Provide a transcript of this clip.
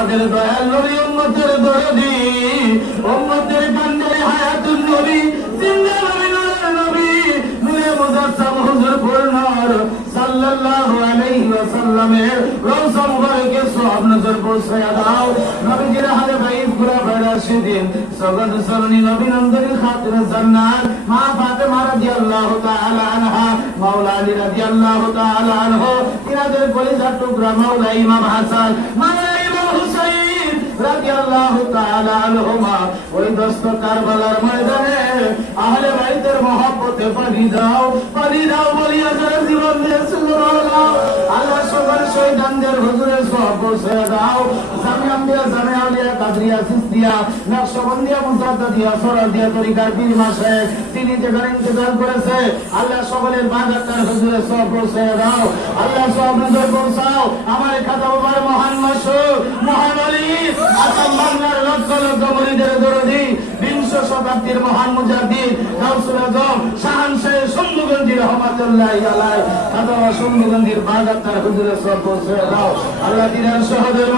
আমাদের দয়াল নবী উম্মতের দরদি, উম্মতের কান্ডারি হায়াতুন নবী, জিন্দা নবী, নূরের নবী, নূরে মুজাসসাম হুজুর পুরনর সাল্লাল্লাহু আলাইহি ওয়াসাল্লামের রওজা মুবারকে সওয়াব নজর পৌঁছায়া দাও। নবীজির হাতে বাইত খুলাফায়ে রাশিদিন সগদ সরণি নবী নন্দিনী খাতুনে জান্নাত মা ফাতেমা রাদিয়াল্লাহু তাআলা আনহা, মাওলা আলী রাদিয়াল্লাহু তাআলা আনহু, তিনাদের কলিজার টুকরা মাওলা ইমাম হাসান, মাওলা ইমাম হুসাইন রাদিয়াল্লাহু তাআলা আনহুমা, ওই দস্ত কারবালার ময়দানে আহলে বাইতের মহব্বতে পানি দাও বলিয়া যারা জীবন দিয়েছে আল্লাহ সবার শহীদানদের হুজুরের সওয়াব পৌঁছে দাও। জামিয়া আম্বিয়া, জামিয়া আউলিয়া, কাদরিয়া, সিস্তিয়া, নকশবন্দিয়া, মুজাদ্দিদিয়া, সরাদিয়া তরিকার পীর মাশায়েখ তিনি যেখানে ইন্তেজার করেছে আল্লাহ সকলের বাজারকার হুজুরের সওয়াব পৌঁছে দাও। আল্লাহ সওয়াব নজর পৌঁছাও। আমার খাতা বাবার মহান মাসুক মহান আলী আসাম বাংলার লক্ষ লক্ষ মুরিদের দরদি, বিংশ শতাব্দীর মহান মুজাদ্দিদ গাউসুল আজম শাহানশাহ শম্ভুগঞ্জি রহমাতুল্লাহি আলাইহি খাতা বাবা শম্ভুগঞ্জির বাজারকার হুজুরের সওয়াব পৌঁছে দাও। আল্লাহ দিনের সহদের